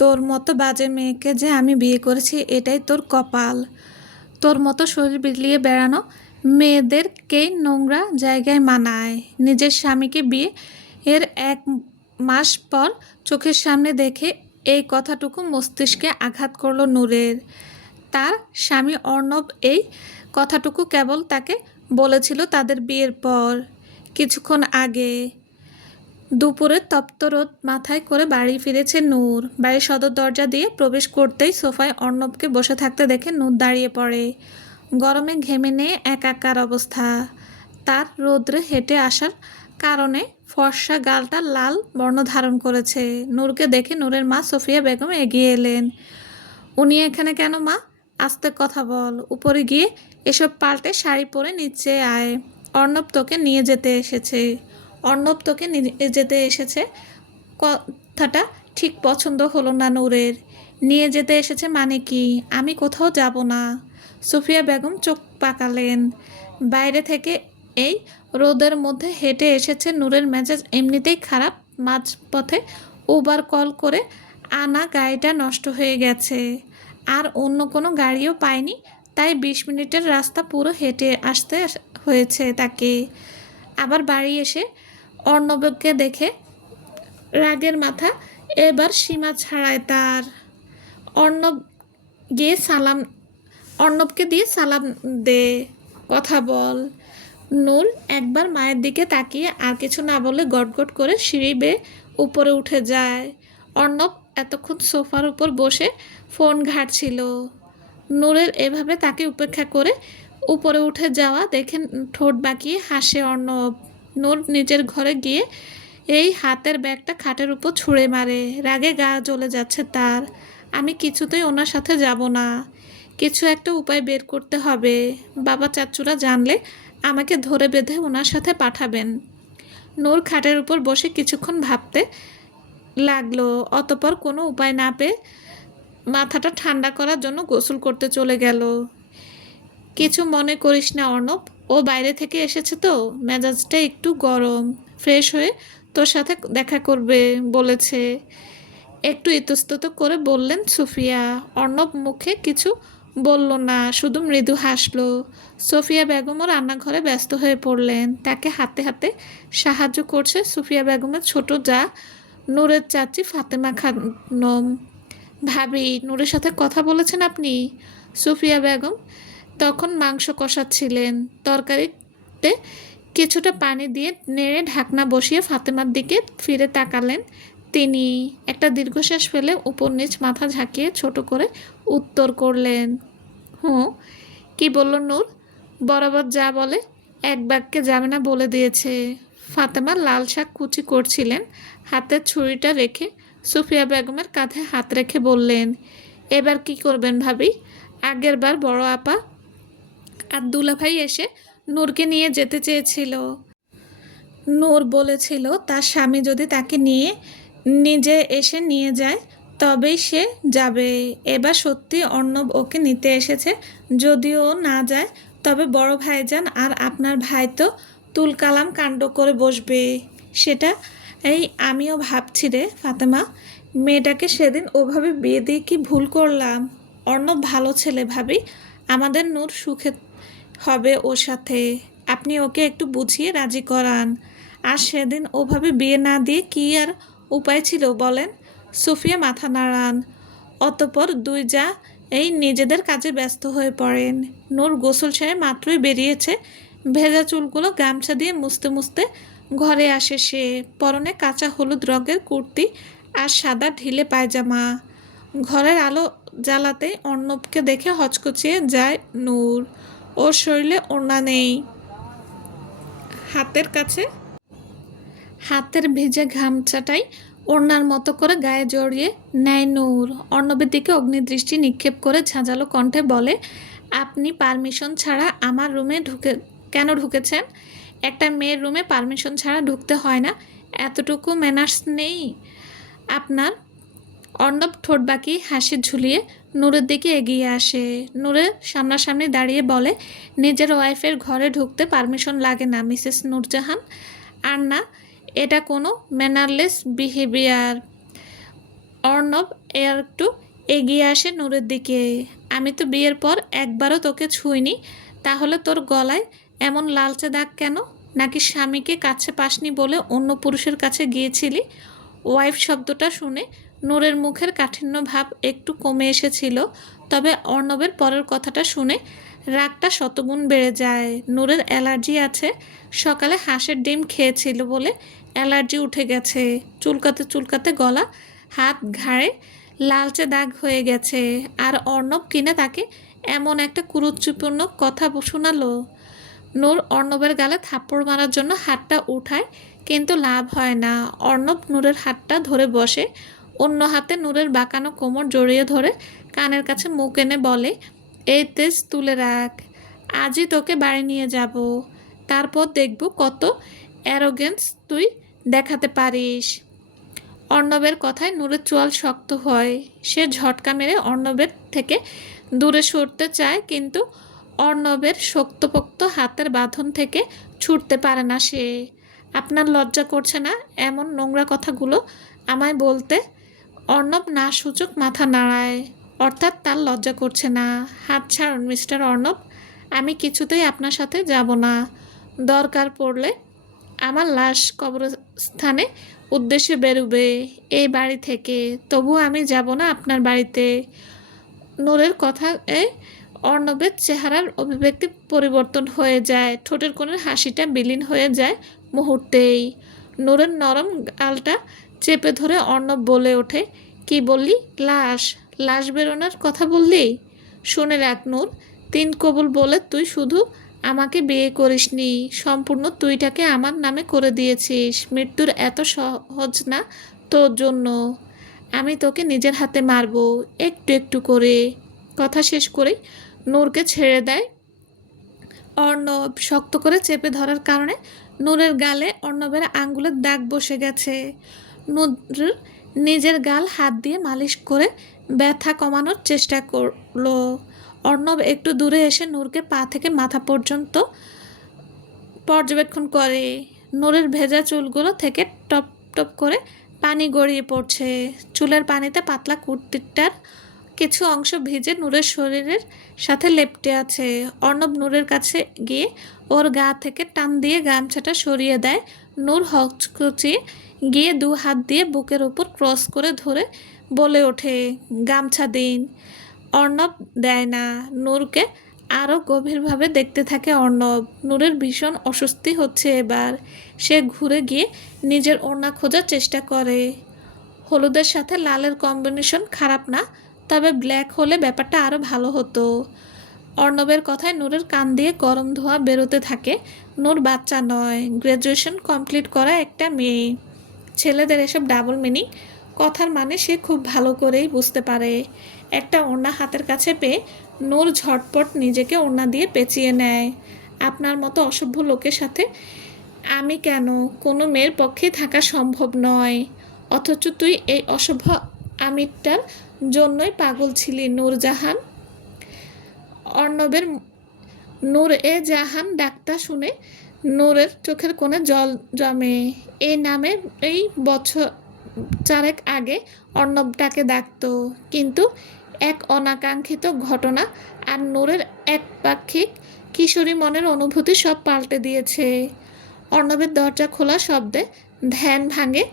তোর মতো বাজে মেয়েকে যে আমি বিয়ে করেছি এটাই তোর কপাল। তোর মতো শরীর বিলিয়ে বেড়ানো মেয়েদেরকেই নোংরা জায়গায় মানায়। নিজের স্বামীকে বিয়ে এর 1 মাস পর চোখের সামনে দেখে এই কথাটুকু মস্তিষ্কে আঘাত করলো নূরের। তার স্বামী অর্ণব এই কথাটুকু কেবল তাকে বলেছিল তাদের বিয়ের পর কিছুক্ষণ আগে। দুপুরে তপ্ত রোদ মাথায় করে বাড়ি ফিরেছে নূর। বাড়ির সদর দরজা দিয়ে প্রবেশ করতেই সোফায় অর্ণবকে বসে থাকতে দেখে নূর দাঁড়িয়ে পড়ে। গরমে ঘেমে নিয়ে একাকার অবস্থা। তার রৌদ্রে হেঁটে আসার কারণে ফর্সা গালটা লাল বর্ণ ধারণ করেছে। নূরকে দেখে নূরের মা সফিয়া বেগম এগিয়ে এলেন। উনি এখানে কেন মা? আস্তে কথা বল। উপরে গিয়ে এসব পাল্টে শাড়ি পরে নিচে আয়। অর্ণব তোকে নিয়ে যেতে এসেছে। অর্ণব তোকে নিয়ে যেতে এসেছে কথাটা ঠিক পছন্দ হলো না নূরের। নিয়ে যেতে এসেছে মানে কি? আমি কোথাও যাব না। সুফিয়া বেগম চোখ পাকালেন। বাইরে থেকে এই রোদের মধ্যে হেঁটে এসেছে। নূরের মেজাজ এমনিতেই খারাপ। মাঝপথে উবার কল করে আনা গাড়িটা নষ্ট হয়ে গেছে, আর অন্য কোনো গাড়িও পায়নি। তাই 20 মিনিটের রাস্তা পুরো হেঁটে আসতে হয়েছে তাকে। আবার বাড়ি এসে অর্ণবকে দেখে রাগের মাথা এবার সীমা ছাড়ায় তার। অর্ণব গিয়ে সালাম অর্ণবকে দিয়ে সালাম দে, কথা বল। নূর একবার মায়ের দিকে তাকিয়ে আর কিছু না বলে গটগট করে সিঁড়ি বেয়ে উপরে উঠে যায়। অর্ণব এতক্ষণ সোফার উপর বসে ফোন ঘাঁটছিল। নূরের এভাবে তাকে উপেক্ষা করে উপরে উঠে যাওয়া দেখে ঠোঁট বাঁকিয়ে হাসে অর্ণব। নূর নিজের ঘরে গিয়ে এই হাতের ব্যাগটা খাটের উপর ছুঁড়ে মারে। রাগে গা জ্বলে যাচ্ছে তার। আমি কিছুতেই ওনার সাথে যাব না। কিছু একটা উপায় বের করতে হবে। বাবা চাচ্চুরা জানলে আমাকে ধরে বেঁধে ওনার সাথে পাঠাবেন। নূর খাটের উপর বসে কিছুক্ষণ ভাবতে লাগলো। অতপর কোনো উপায় না পেয়ে মাথাটা ঠান্ডা করার জন্য গোসল করতে চলে গেল। কিছু মনে করিস না অর্ণব, ও বাইরে থেকে এসেছে তো মেজাজটা একটু গরম। ফ্রেশ হয়ে তোর সাথে দেখা করবে বলেছে। একটু ইতস্তত করে বললেন সুফিয়া। অর্ণব মুখে কিছু বলল না, শুধু মৃদু হাসলো। সুফিয়া বেগমও রান্নাঘরে ব্যস্ত হয়ে পড়লেন। তাকে হাতে হাতে সাহায্য করছে সুফিয়া বেগমের ছোট যা নূরের চাচি ফাতেমা খানম। ভাবি, নূরের সাথে কথা বলেছেন আপনি? সুফিয়া বেগম তখন মাংস কষাচ্ছিলেন। তরকারিতে কিছুটা পানি দিয়ে নেড়ে ঢাকনা বসিয়ে ফাতেমার দিকে ফিরে তাকালেন। তিনি একটা দীর্ঘশ্বাস ফেলে উপর নিচ মাথা ঝাঁকিয়ে ছোট করে উত্তর করলেন, হুঁ। কি বলল নূর? বরাবর যা বলে এক বাক্যে যাবে না বলে দিয়েছে। ফাতেমা লাল শাক কুচি করছিলেন। হাতের ছুরিটা রেখে সুফিয়া বেগমের কাঁধে হাত রেখে বললেন, এবার কি করবেন ভাবি? আগের বার বড় আপা আর দুলাভাই এসে নূরকে নিয়ে যেতে চেয়েছিল। নূর বলেছিল তার স্বামী যদি তাকে নিজে এসে নিয়ে যায় তবেই সে যাবে। এবার সত্যি অর্ণব ওকে নিতে এসেছে। যদিও না যায় তবে বড় ভাইজান আর আপনার ভাই তো তুলকালাম কাণ্ড করে বসবে। সেটা আমিও ভাবছি রে ফাতেমা। মেয়েটাকে সেদিন ওভাবে বিয়ে দিয়ে কি ভুল করলাম? অর্ণব ভালো ছেলে ভাবি। আমাদের নূর সুখে হবে ওর সাথে। আপনি ওকে একটু বুঝিয়ে রাজি করান। আর সেদিন ওভাবে বিয়ে না দিয়ে কি আর উপায় ছিল বলেন? সুফিয়া মাথা নাড়ান। অতপর দুই যা নিজেদের কাজে ব্যস্ত হয়ে পড়েন। নূর গোসল সেরে মাত্রই বেরিয়েছে। ভেজা চুলগুলো গামছা দিয়ে মুছতে মুছতে ঘরে আসে সে। পরনে কাঁচা হলুদ রঙের কুর্তি আর সাদা ঢিলে পায়জামা। ঘরের আলো জ্বালাতে অর্ণবকে দেখে হচকচিয়ে যায় নূর। ওর শরীরে ওড়না নেই। হাতের ভিজে গামছাটাই ওড়নার মতো করে গায়ে জড়িয়ে নেয় নূর। অর্ণবের দিকে অগ্নিদৃষ্টি নিক্ষেপ করে ঝাঁঝালো কণ্ঠে বলে, আপনি পারমিশন ছাড়া আমার রুমে কেন ঢুকেছেন? একটা মেয়ের রুমে পারমিশন ছাড়া ঢুকতে হয় না। এতটুকু ম্যানার্স নেই আপনার? অর্ণব ঠোঁট বাঁকিয়ে হাসি ঝুলিয়ে নূরের দিকে এগিয়ে আসে। নূরের সামনাসামনি দাঁড়িয়ে বলে, নিজের ওয়াইফের ঘরে ঢুকতে পারমিশন লাগে না মিসেস নূরজাহান। আর না, এটা কোনো ম্যানারলেস বিহেভিয়ার। অর্ণব এর একটু এগিয়ে আসে নূরের দিকে। আমি তো বিয়ের পর একবারও তোকে ছুঁইনি, তাহলে তোর গলায় এমন লালচে দাগ কেন? নাকি স্বামীকে কাছে পাসনি বলে অন্য পুরুষের কাছে গিয়েছিলি? ওয়াইফ শব্দটা শুনে নূরের মুখের কাঠিন্য ভাব একটু কমে এসেছিল, তবে অর্ণবের পরের কথাটা শুনে রাগটা শতগুণ বেড়ে যায়। নূরের অ্যালার্জি আছে, সকালে হাঁসের ডিম খেয়েছিল বলে অ্যালার্জি উঠে গেছে। চুলকাতে চুলকাতে গলা, হাত, ঘাড়ে লালচে দাগ হয়ে গেছে। আর অর্ণব কিনা তাকে এমন একটা কুরুচিপূর্ণ কথা শোনালো। নূর অর্ণবের গালে থাপ্পড় মারার জন্য হাতটা উঠায়, কিন্তু লাভ হয় না। অর্ণব নূরের হাতটা ধরে বসে, অন্য হাতে নূরের বাঁকানো কোমর জড়িয়ে ধরে কানের কাছে মুখ এনে বলে, এই তেজ তুলে রাখ, আজই তোকে বাড়ি নিয়ে যাব, তারপর দেখব কত অ্যারোগেন্স তুই দেখাতে পারিস। অর্ণবের কথায় নূরের চোয়াল শক্ত হয়। সে ঝটকা মেরে অর্ণবের থেকে দূরে সরতে চায়, কিন্তু অর্ণবের শক্তপোক্ত হাতের বাঁধন থেকে ছুটতে পারে না সে। আপনার লজ্জা করছে না এমন নোংরা কথাগুলো আমায় বলতে? অর্ণব না সূচক মাথা নাড়ায়, অর্থাৎ তার লজ্জা করছে না। হাত ছাড়ুন মিস্টার অর্ণব, আমি কিছুতেই আপনার সাথে যাব না। দরকার পড়লে আমার লাশ কবরস্থানে উদ্দেশ্যে বেরোবে এই বাড়ি থেকে, তবু আমি যাব না আপনার বাড়িতে। নূরের কথায় অর্ণবের চেহারার অভিব্যক্তি পরিবর্তন হয়ে যায়, ঠোঁটের কোণের হাসিটা বিলীন হয়ে যায় মুহূর্তেই। নূরের নরম গালটা চেপে ধরে অর্ণব বলে ওঠে, কি বললি? লাশ? লাশ বেরোনোর কথা বললি? শুনে রাখ নূর, তিন কবুল বলে তুই শুধু আমাকে বিয়ে করিসনি, সম্পূর্ণ তুইটাকে আমার নামে করে দিয়েছিস। মৃত্যুর এত সহজ না তোর জন্য। আমি তোকে নিজের হাতে মারবো, একটু একটু করে। কথা শেষ করেই নূরকে ছেড়ে দেয় অর্ণব। শক্ত করে চেপে ধরার কারণে নূরের গালে অর্ণবের আঙ্গুলের দাগ বসে গেছে। নূর নিজের গাল হাত দিয়ে মালিশ করে ব্যথা কমানোর চেষ্টা করলো। অর্ণব একটু দূরে এসে নূরকে পা থেকে মাথা পর্যন্ত পর্যবেক্ষণ করে। নূরের ভেজা চুলগুলো থেকে টপ টপ করে পানি গড়িয়ে পড়ছে। চুলের পানিতে পাতলা কুর্তিটার কিছু অংশ ভিজে নূরের শরীরের সাথে লেপ্টে আছে। অর্ণব নূরের কাছে গিয়ে ওর গা থেকে টান দিয়ে গামছাটা সরিয়ে দেয়। নূর হকচকিয়ে গিয়ে দু হাত দিয়ে বুকের উপর ক্রস করে ধরে বলে ওঠে, গামছা দিন। অর্ণব দেয় না। নূরকে আরও গভীরভাবে দেখতে থাকে অর্ণব। নূরের ভীষণ অস্বস্তি হচ্ছে এবার। সে ঘুরে গিয়ে নিজের ওড়না খোঁজার চেষ্টা করে। হলুদের সাথে লালের কম্বিনেশন খারাপ না, তবে ব্ল্যাক হলে ব্যাপারটা আরও ভালো হতো। অর্ণবের কথায় নূরের কান দিয়ে গরম ধোঁয়া বেরোতে থাকে। নূর বাচ্চা নয়, গ্র্যাজুয়েশন কমপ্লিট করা একটা মেয়ে। ছেলেদের এসব ডাবল মিনিং কথার মানে সে খুব ভালো করেই বুঝতে পারে। একটা ওড়না হাতের কাছে পেয়ে নূর ঝটপট নিজেকে ওড়না দিয়ে পেঁচিয়ে নেয়। আপনার মতো অসভ্য লোকের সাথে আমি কেন? কোনো মেয়ের পক্ষে থাকা সম্ভব নয়। অথচ তুই এই অসভ্য আমিরটার জন্যই পাগল ছিলি নূরজাহান। অর্ণবের নূর এ জাহান ডাকটা শুনে নূরের চোখের কোণে জল জমে। এই নামে এই বছর চারেক আগে অর্ণবটাকে ডাকত, কিন্তু এক অনাকাঙ্ক্ষিত ঘটনা আর নূরের একপাক্ষিক কিশোরী মনের অনুভূতি সব পাল্টে দিয়েছে। অর্ণবের দরজা খোলা শব্দে ধ্যান ভাঙে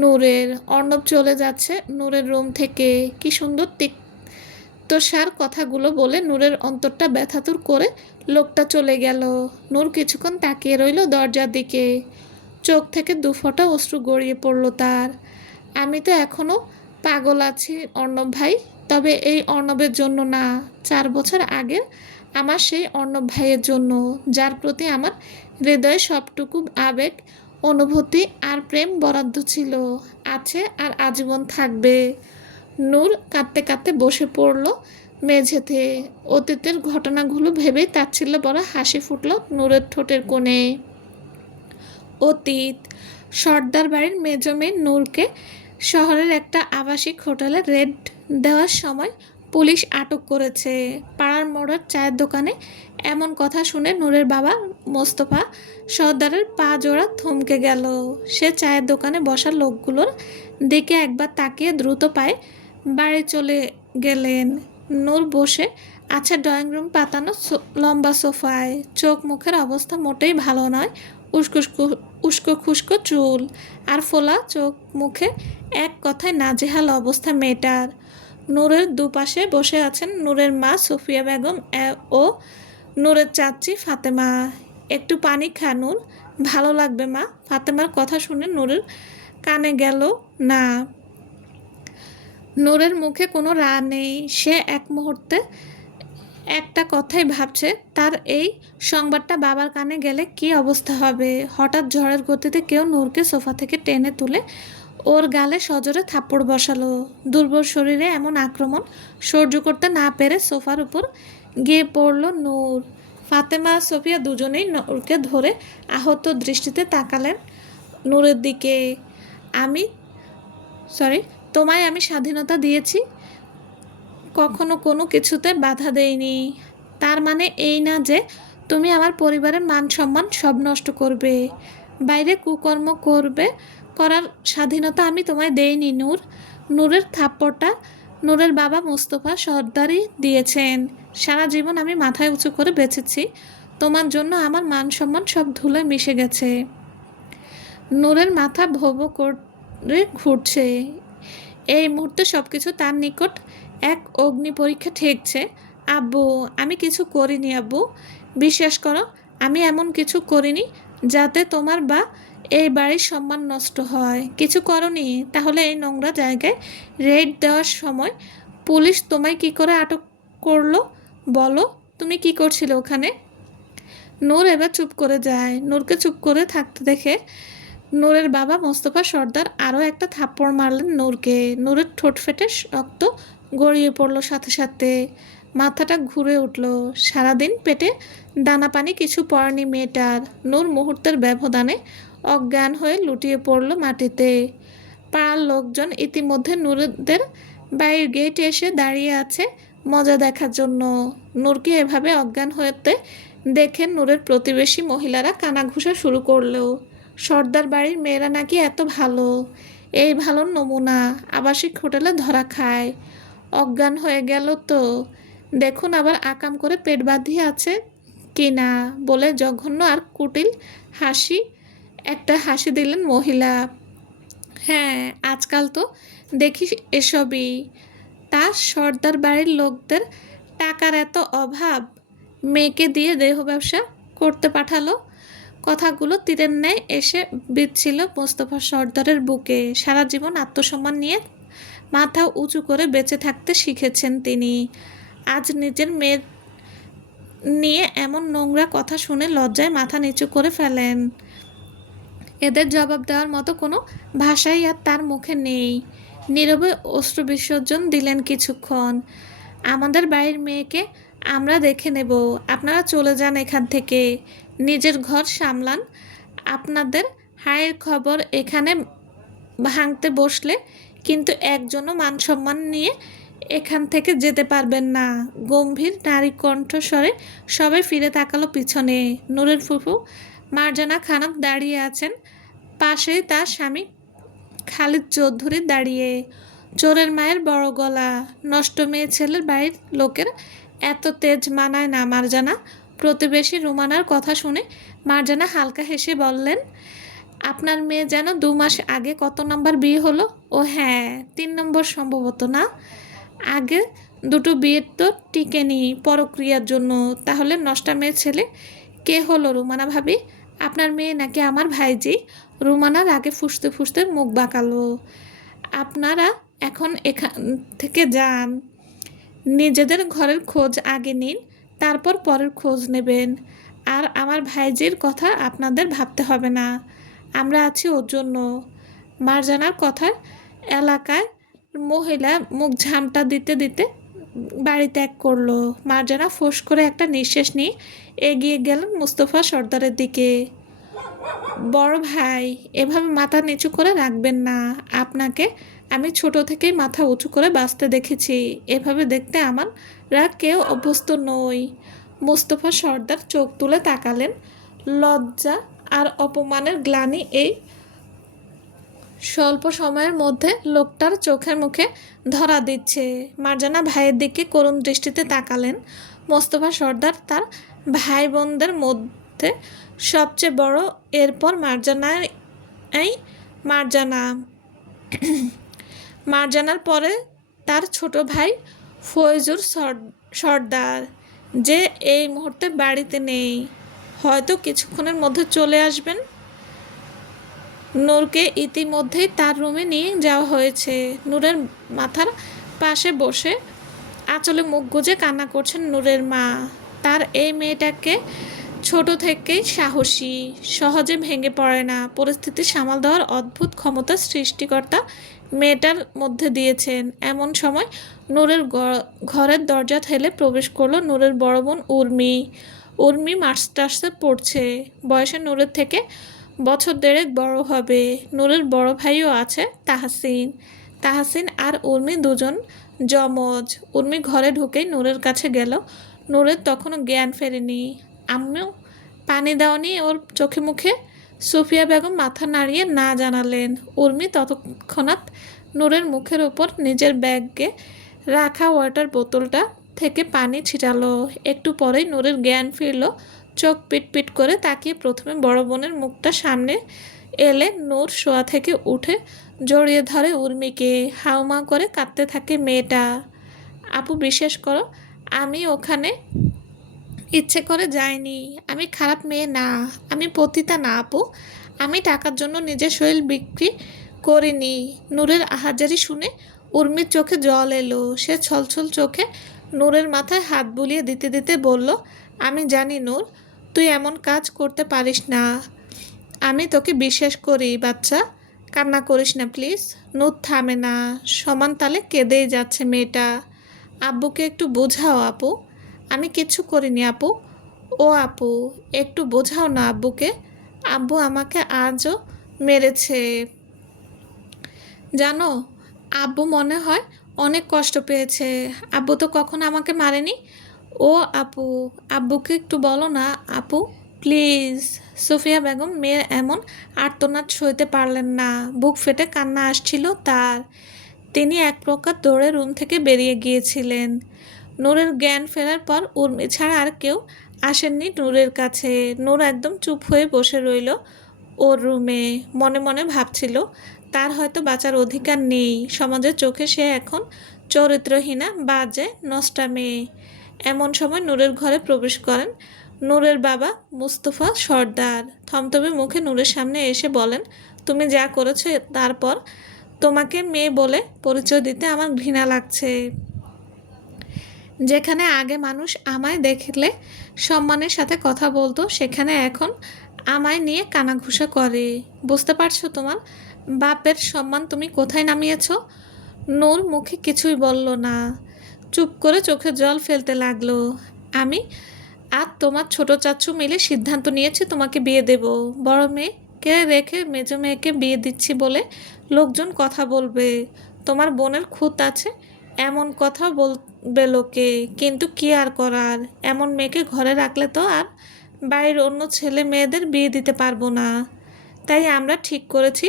নূরের। অর্ণব চলে যাচ্ছে নূরের রুম থেকে। কি সুন্দর তিক্তসার কথাগুলো বলে নূরের অন্তরটা ব্যথাতুর করে লোকটা চলে গেল। নূর কিছুক্ষণ তাকিয়ে রইল দরজার দিকে। চোখ থেকে দুফোঁটা অশ্রু গড়িয়ে পড়ল তার। আমি তো এখনও পাগল আছি অর্ণব ভাই, তবে এই অর্ণবের জন্য না, 4 বছর আগের আমার সেই অর্ণব ভাইয়ের জন্য, যার প্রতি আমার হৃদয়ে সবটুকু আবেগ, অনুভূতি আর প্রেম বরাদ্দ ছিল, আছে আর আজীবন থাকবে। নূর কাঁদতে কাঁদতে বসে পড়ল মেঝেতে। অতীতের ঘটনাগুলো ভেবেই তাচ্ছিল্য ভরা হাসি ফুটল নূরের ঠোঁটের কোণে। অতীত। সর্দার বাড়ির মেজ মেয়ে নূরকে শহরের একটা আবাসিক হোটেলে রেড দেওয়ার সময় পুলিশ আটক করেছে। পাড়ার মোড়ের চায়ের দোকানে এমন কথা শুনে নূরের বাবা মোস্তফা সর্দারের পা জোড়া থমকে গেল। সে চায়ের দোকানে বসা লোকগুলোর দিকে একবার তাকিয়ে দ্রুত পায়ে বাড়ি চলে গেলেন। নূর বসে আছে ড্রয়িং রুম পাতানো লম্বা সোফায়। চোখ মুখের অবস্থা মোটেই ভালো নয়। উস্কো খুস্কো চুল আর ফোলা চোখ মুখে, এক কথায় নাজেহাল অবস্থা মেয়েটার। নূরের দুপাশে বসে আছেন নূরের মা সুফিয়া বেগম ও নূরের চাচি ফাতেমা। একটু পানি খা নূর, ভালো লাগবে মা। ফাতেমার কথা শুনে নূরের কানে গেল না। নূরের মুখে কোনো রাগ নেই। সে এক মুহূর্তে একটা কথাই ভাবছে, তার এই সংবাদটা বাবার কানে গেলে কী অবস্থা হবে। হঠাৎ ঝড়ের গতিতে কেউ নূরকে সোফা থেকে টেনে তুলে ওর গালে সজোরে থাপ্পড় বসালো। দুর্বল শরীরে এমন আক্রমণ সহ্য করতে না পেরে সোফার উপর গিয়ে পড়ল নূর। ফাতেমা আর সোফিয়া দুজনেই নূরকে ধরে আহত দৃষ্টিতে তাকালেন নূরের দিকে। তোমায় আমি স্বাধীনতা দিয়েছি, কখনো কোনো কিছুতে বাধা দেইনি। তার মানে এই না যে তুমি আমার পরিবারের মান সম্মান সব নষ্ট করবে, বাইরে কুকর্ম করার স্বাধীনতা আমি তোমায় দেইনি নূর। নূরের থাপ্পড়টা নূরের বাবা মোস্তফা সর্দারই দিয়েছেন। সারা জীবন আমি মাথায় উঁচু করে বেঁচেছি, তোমার জন্য আমার মান সম্মান সব ধুলোয় মিশে গেছে। নূরের মাথা ভোঁ ভোঁ করে ঘুরছে। এই মুহূর্তে সব কিছু তার নিকট এক অগ্নি পরীক্ষা ঠেকছে। আব্বু, আমি কিছু করিনি আব্বু, বিশ্বাস করো আমি এমন কিছু করিনি যাতে তোমার বা এই বাড়ির সম্মান নষ্ট হয়। কিছু করনি, তাহলে এই নোংরা জায়গায় রেড দেওয়ার সময় পুলিশ তোমায় কি করে আটক করলো বলো? তুমি কি করছিলে ওখানে? নূর এবার চুপ করে যায়। নূরকে চুপ করে থাকতে দেখে নূরের বাবা মোস্তফা সর্দার আরও একটা থাপ্পড় মারলেন নূরকে। নূরের ঠোঁট ফেটে রক্ত গড়িয়ে পড়ল সাথে সাথে। মাথাটা ঘুরে উঠল। সারাদিন পেটে দানা পানি কিছু পড়েনি মেয়েটার। নূর মুহূর্তের ব্যবধানে অজ্ঞান হয়ে লুটিয়ে পড়ল মাটিতে। পাড়ার লোকজন ইতিমধ্যে নূরদের বাড়ির গেটে এসে দাঁড়িয়ে আছে মজা দেখার জন্য। নূরকে এভাবে অজ্ঞান হতে দেখে নূরের প্রতিবেশী মহিলারা কানাঘুষা শুরু করলো। সর্দার বাড়ির মেয়েরা নাকি এত ভালো, এই ভালো নমুনা আবাসিক হোটেলে ধরা খায়। অজ্ঞান হয়ে গেল তো দেখুন আবার আকাম করে পেট বাঁধিয়ে আছে কি না বলে জঘন্য আর কুটিল একটা হাসি দিলেন মহিলা। হ্যাঁ, আজকাল তো দেখি এসবই। তা সর্দার বাড়ির লোকদের টাকার এত অভাব, মেয়েকে দিয়ে দেহ ব্যবসা করতে পাঠালো। কথাগুলো তীরের ন্যায় এসে বিঁধছিল মোস্তফা সর্দারের বুকে। সারা জীবন আত্মসম্মান নিয়ে মাথা উঁচু করে বেঁচে থাকতে শিখেছেন তিনি। আজ নিজের মেয়ে নিয়ে এমন নোংরা কথা শুনে লজ্জায় মাথা নিচু করে ফেলেন। এদের জবাব দেওয়ার মতো কোনো ভাষাই আর তার মুখে নেই। নীরবে অশ্রু বিসর্জন দিলেন কিছুক্ষণ। আমাদের বাড়ির মেয়েকে আমরা দেখে নেব, আপনারা চলে যান এখান থেকে, নিজের ঘর সামলান। আপনাদের হায়ের খবর এখানে ভাঙতে বসলে কিন্তু একজনও মান সম্মান নিয়ে এখান থেকে যেতে পারবেন না। গম্ভীর নারী কণ্ঠস্বরে সবাই ফিরে তাকালো পিছনে। নূরের ফুফু মার্জানা খানম দাঁড়িয়ে আছেন, পাশেই তার স্বামী খালিদ চৌধুরী দাঁড়িয়ে। চোরের মায়ের বড় গলা, নষ্ট মেয়ে ছেলের বাড়ির লোকের এত তেজ মানায় না মার্জানা। প্রতিবেশী রুমানার কথা শুনে মার্জানা হালকা হেসে বললেন, আপনার মেয়ে যেন 2 মাস আগে কত নম্বর বিয়ে হলো? ও হ্যাঁ, 3 নম্বর সম্ভবত না? আগে দুটো বিয়ের তো টিকেনি পরক্রিয়ার জন্য। তাহলে নষ্টা মেয়ে ছেলে কে হলো রুমানা ভাবি? আপনার মেয়ে নাকি আমার ভাইজি? রুমানার আগে ফুসতে ফুসতে মুখ বাঁকালো। আপনারা এখন এখান থেকে যান, নিজেদের ঘরের খোঁজ আগে নিন, তারপর পরের খোঁজ নেবেন। আর আমার ভাইজির কথা আপনাদের ভাবতে হবে না, আমরা আছি ওর জন্য। মার্জানার কথায় এলাকায় মহিলা মুখ ঝামটা দিতে দিতে বাড়ি ত্যাগ করলো। মার্জানা ফোঁস করে একটা নিঃশ্বাস নিয়ে এগিয়ে গেলেন মুস্তফা সর্দারের দিকে। বড় ভাই, এভাবে মাথা নিচু করে রাখবেন না। আপনাকে আমি ছোট থেকেই মাথা উঁচু করে বাঁচতে দেখেছি। এভাবে দেখতে আমরা কেউ অভ্যস্ত নই। মোস্তফা সর্দার চোখ তুলে তাকালেন। লজ্জা আর অপমানের গ্লানি এই স্বল্প সময়ের মধ্যে লোকটার চোখের মুখে ধরা দিচ্ছে। মার্জানা ভাইয়ের দিকে করুণ দৃষ্টিতে তাকালেন। মোস্তফা সর্দার তার ভাই বোনদের মধ্যে সবচেয়ে বড়, এরপর মার্জানা মার্জানার পরে তার ছোট ভাই ফয়জুর সর্দার, যে এই মুহূর্তে বাড়িতে নেই, হয়তো কিছুক্ষণের মধ্যে চলে আসবেন। নূরকে ইতিমধ্যেই তার রুমে নিয়ে যাওয়া হয়েছে। নূরের মাথার পাশে বসে আঁচলে মুখ গুজে কান্না করছেন নূরের মা। তার এই মেয়েটাকে ছোট থেকেই সাহসী, সহজে ভেঙে পড়ে না। পরিস্থিতি সামাল দেওয়ার অদ্ভুত ক্ষমতা সৃষ্টিকর্তা মেয়েটার মধ্যে দিয়েছেন। এমন সময় নূরের ঘরের দরজা ঠেলে প্রবেশ করলো নূরের বড় বোন উর্মি। উর্মি মাস্টার্সে পড়ছে, বয়সে নূরের থেকে বছর দেড়েক বড় হবে। নূরের বড় ভাইও আছে, তাহসিন আর উর্মি দুজন যমজ। উর্মি ঘরে ঢুকেই নূরের কাছে গেল। নূরের তখনও জ্ঞান ফেরেনি। আম্মু পানি দাওনি ওর চোখে মুখে? সুফিয়া বেগম মাথা নাড়িয়ে না জানালেন। উর্মি তৎক্ষণাৎ নূরের মুখের উপর নিজের ব্যাগে রাখা ওয়াটার বোতলটা থেকে পানি ছিটালো। একটু পরেই নূরের জ্ঞান ফিরল। চোখ পিটপিট করে তাকিয়ে প্রথমে বড় বোনের মুখটা সামনে এলে নূর শোয়া থেকে উঠে জড়িয়ে ধরে উর্মিকে। হাউমা করে কাঁদতে থাকে মেয়েটা। আপু বিশ্বাস করো, আমি ওখানে ইচ্ছে করে যাইনি। আমি খারাপ মেয়ে না, আমি পতিতা না আপু। আমি টাকার জন্য নিজের শরীর বিক্রি করিনি। নূরের আহাজারি শুনে উর্মির চোখে জল এলো। সে ছলছল চোখে নূরের মাথায় হাত বুলিয়ে দিতে দিতে বলল, আমি জানি নূর, তুই এমন কাজ করতে পারিস না। আমি তোকে বিশ্বাস করি বাচ্চা, কান্না করিস না প্লিজ। নূর থামে না, সমান তালে কেঁদেই যাচ্ছে মেয়েটা। আব্বুকে একটু বোঝাও আপু। আমি কিচ্ছু করিনি আপু। ও আপু, একটু বোঝাও না আব্বুকে। আব্বু আমাকে আজও মেরেছে জানো। আব্বু মনে হয় অনেক কষ্ট পেয়েছে। আব্বু তো কখনো আমাকে মারেনি। ও আপু, আব্বুকে একটু বলো না আপু প্লিজ। সুফিয়া বেগম মেয়ের এমন আর্তনাদ সইতে পারলেন না। বুক ফেটে কান্না আসছিল তার। তিনি এক প্রকার দৌড়ে রুম থেকে বেরিয়ে গিয়েছিলেন। নূরের জ্ঞান ফেরার পর উর্মি ছাড়া আর কেউ আসেননি নূরের কাছে। নূর একদম চুপ হয়ে বসে রইল ওর রুমে। মনে মনে ভাবছিল, তার হয়তো বাঁচার অধিকার নেই। সমাজের চোখে সে এখন চরিত্রহীনা, বাজে, নষ্টা মেয়ে। এমন সময় নূরের ঘরে প্রবেশ করেন নূরের বাবা মুস্তফা সর্দার। থমথমে মুখে নূরের সামনে এসে বলেন, তুমি যা করেছো তারপর তোমাকে মেয়ে বলে পরিচয় দিতে আমার ঘৃণা লাগছে। যেখানে আগে মানুষ আমায় দেখলে সম্মানের সাথে কথা বলতো, সেখানে এখন আমায় নিয়ে কানাঘুষা করে। বুঝতে পারছো তোমার বাপের সম্মান তুমি কোথায় নামিয়েছ? নূর মুখে কিছুই বলল না, চুপ করে চোখে জল ফেলতে লাগলো। আমি আর তোমার ছোট চাচু মিলে সিদ্ধান্ত নিয়েছি তোমাকে বিয়ে দেব। বড় মেয়েকে রেখে মেজো মেয়েকে বিয়ে দিচ্ছি বলে লোকজন কথা বলবে। তোমার বোনের খুঁত আছে, এমন কথা বলবে লোকে, কিন্তু কি আর করার। এমন মেয়েকে ঘরে রাখলে তো আর বাড়ির অন্য ছেলে মেয়েদের বিয়ে দিতে পারবো না। তাই আমরা ঠিক করেছি,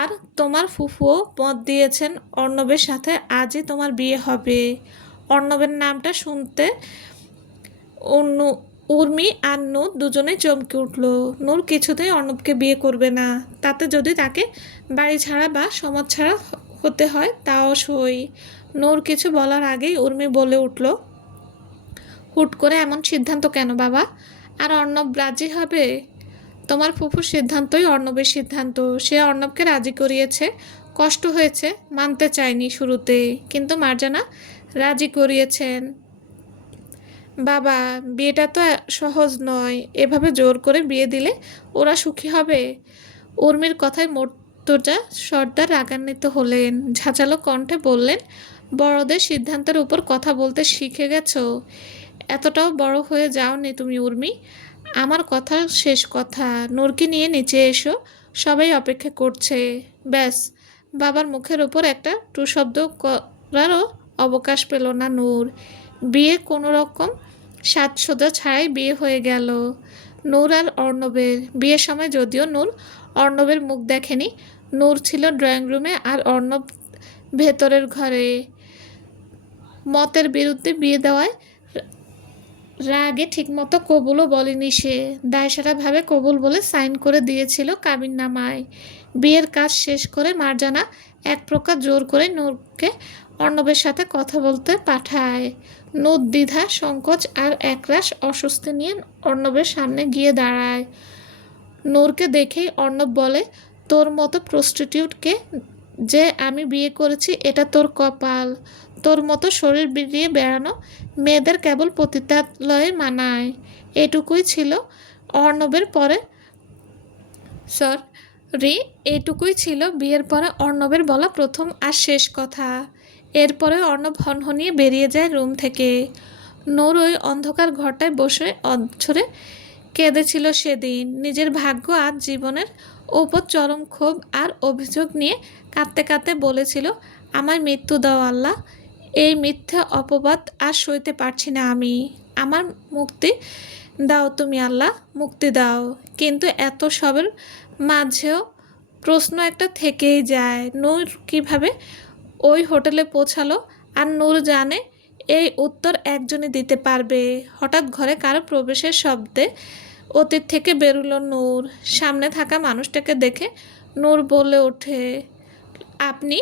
আর তোমার ফুফুও মত দিয়েছেন অর্ণবের সাথে আজই তোমার বিয়ে হবে। অর্ণবের নামটা শুনতে উর্মি আর নূর দুজনেই চমকে উঠল। নূর কিছুতেই অর্ণবকে বিয়ে করবে না, তাতে যদি তাকে বাড়ি ছাড়া বা সমাজ ছাড়া হতে হয় তাও সই। নূর কিছু বলার আগেই উর্মি বলে উঠল, হুট করে এমন সিদ্ধান্ত কেন বাবা? আর অর্ণব রাজি হবে? তোমার ফুফুর সিদ্ধান্তই অর্ণবের সিদ্ধান্ত। সে অর্ণবকে রাজি করিয়েছে। কষ্ট হয়েছে, মানতে চায়নি শুরুতে, কিন্তু মার্জানা রাজি করিয়েছেন। বাবা, বিয়েটা তো সহজ নয়। এভাবে জোর করে বিয়ে দিলে ওরা সুখী হবে? উর্মির কথায় মোর্তজা সর্দার রাগান্বিত হলেন। ঝাঁঝালো কণ্ঠে বললেন, বড়দের সিদ্ধান্তের উপর কথা বলতে শিখে গেছো? এতটাও বড় হয়ে যাওনি তুমি উর্মি। আমার কথা শেষ কথা, নূরকে নিয়ে নিচে এসো, সবাই অপেক্ষা করছে। ব্যাস, বাবার মুখের উপর একটা টু শব্দ করারও অবকাশ পেল না নূর। বিয়ে কোনো রকম সাজসজ্জা ছাড়াই বিয়ে হয়ে গেল নূর আর অর্ণবের। বিয়ের সময় যদিও নূর অর্ণবের মুখ দেখেনি, নূর ছিল ড্রয়িং রুমে আর অর্ণব ভেতরের ঘরে। মতের বিরুদ্ধে বিয়ে দেওয়ায় রাগে ঠিকমতো কবুলও বলেনি সে, দায়সারাভাবে কবুল বলে সাইন করে দিয়েছিল কাবিননামায়। বিয়ের কাজ শেষ করে মার্জানা এক প্রকার জোর করে নূরকে অর্ণবের সাথে কথা বলতে পাঠায়। নূর দ্বিধা, সংকোচ আর একরাশ অস্বস্তি নিয়ে অর্ণবের সামনে গিয়ে দাঁড়ায়। নূরকে দেখেই অর্ণব বলে, তোর মতো প্রস্টিটিউটকে যে আমি বিয়ে করেছি এটা তোর কপাল। তোর মতো শরীর বিলিয়ে বেড়ানো মেয়েদের কেবল পতিতালয়ে মানায়। এটুকুই ছিল অর্ণবের পরে এটুকুই ছিল বিয়ের পরে অর্ণবের বলা প্রথম আর শেষ কথা। এরপরে অর্ণব হনহনিয়ে বেরিয়ে যায় রুম থেকে। নূর ওই অন্ধকার ঘরটায় বসে অঝরে কেঁদেছিল সেদিন। নিজের ভাগ্য আর জীবনের ওপর চরম ক্ষোভ আর অভিযোগ নিয়ে কাঁদতে কাঁদতে বলেছিল, আমায় মৃত্যু দাও আল্লাহ, এই মিথ্যা অপবাদ আর সইতে পারছি না আমি। আমার মুক্তি দাও তুমি আল্লাহ, মুক্তি দাও। কিন্তু এত সবের মাঝেও প্রশ্ন একটা থেকেই যায়, নূর কিভাবে ওই হোটেলে পৌঁছালো? আর নূর জানে এই উত্তর একজনই দিতে পারবে। হঠাৎ ঘরে কারো প্রবেশের শব্দে অতীত থেকে বেরুলো নূর। সামনে থাকা মানুষটাকে দেখে নূর বলে ওঠে, আপনি?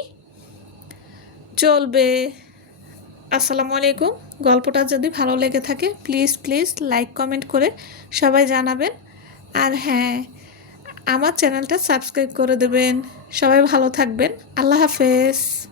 চলবে। আসসালামু আলাইকুম। গল্পটা যদি ভালো লেগে থাকে প্লিজ লাইক কমেন্ট করে সবাই জানাবেন। আর হ্যাঁ, আমার চ্যানেলটা সাবস্ক্রাইব করে দেবেন। সবাই ভালো থাকবেন। আল্লাহ হাফেজ।